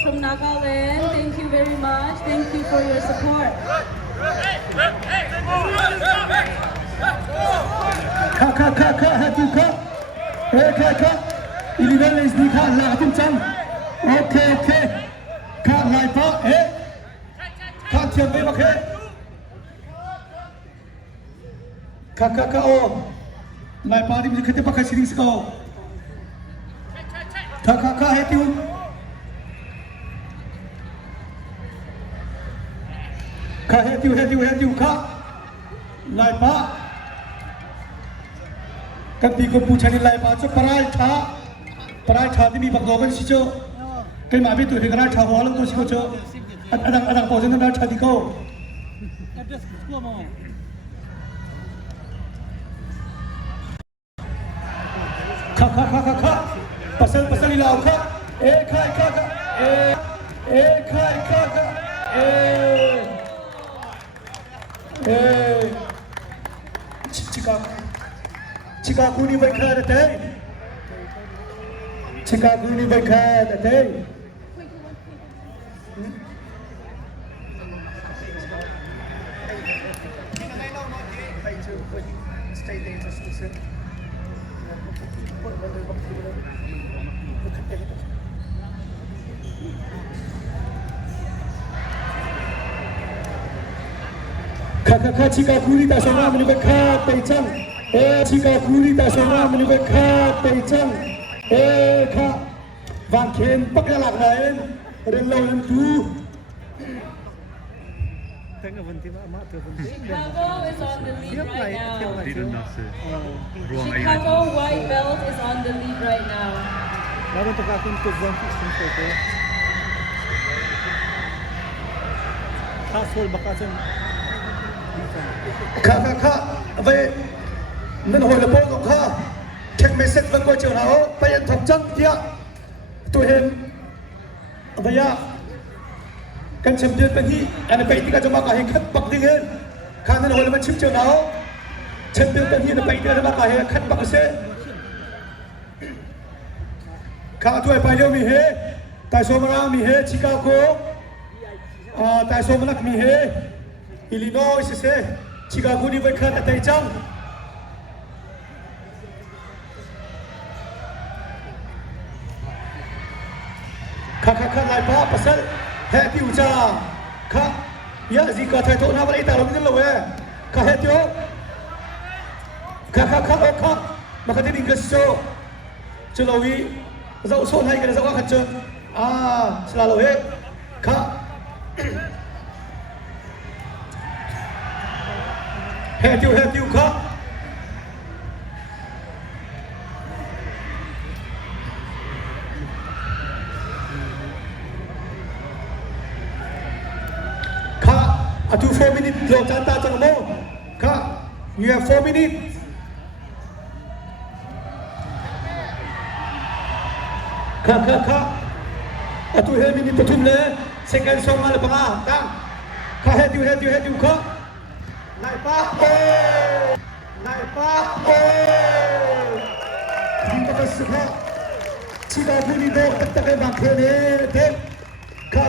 girls from Nagaland. Thank you very much. Thank you for your support. ค่ะให้ดูค่ะโอเคค่ะอีลีเวนเลสดีค่ะลาตุ้มจังโอเคค่ะไล่ป้าค่ะเทียมไปโอเคค่ะโอ้ไล่ป้าที่มันจะขึ้นไปพักสิริสกอค่ะให้ดูค่ะให้ดูค่ะไล่ป้ากันดีคนผู้ชายในไล่ป้าจะปลายช้าที่มีบักดอกกันสิเจ้าใครมาไม่ตัวเด็กราชาหัวลงตัวสิเจ้าอันดับโปรเจนต์ราชาดิโก้ค่ะปัสสาวะลาวค่ะค่ะChicago ni vai khá đấy Chicago ni vai khá đấy Khá Chicago ni ta sống ra mình vai khá tây chăng Chicago ni ta sống ra mình vai khá tây chăng khá vàng khen bắc ra lạc này đến lâu đến tu Chicago is on the lead right now. Chicago white belt is on the lead right now. Baru untuk akun tujuan sistem foto. Hasil bakasan. Khá vậy nên hồi là bố của khá check message vẫn qua trường nào bây giờ thuộc chân kia tôi hiện bây giờ kan champion pagi ana pai tika jama ka khat bak ding hen khan ne hol ma chip cheu nao champion pagi na pai tika jama ka khat bak se kha tu pai leo mi he tai so mara mi he Chicago tai so manak mi he Illinois se Chicago ni vai khat tai chang kha lai pa pasal hệ tiêu cha khá ya gì cả thầy thôn nào vậy ta làm cái gì vậy khá hệ tiêu khá mà cái gì cái số cho lâu đi dẫu số hay cái dẫu các chân là lâu hết khá hệ tiêu khá Atu 4 minutes lo chanta chang mo kha you have 4 minutes kha atu he minute pathum le second song ala banga tang kha he tu kha nai pa kita kasih kha Chicago ni do tak tak bang khene de kha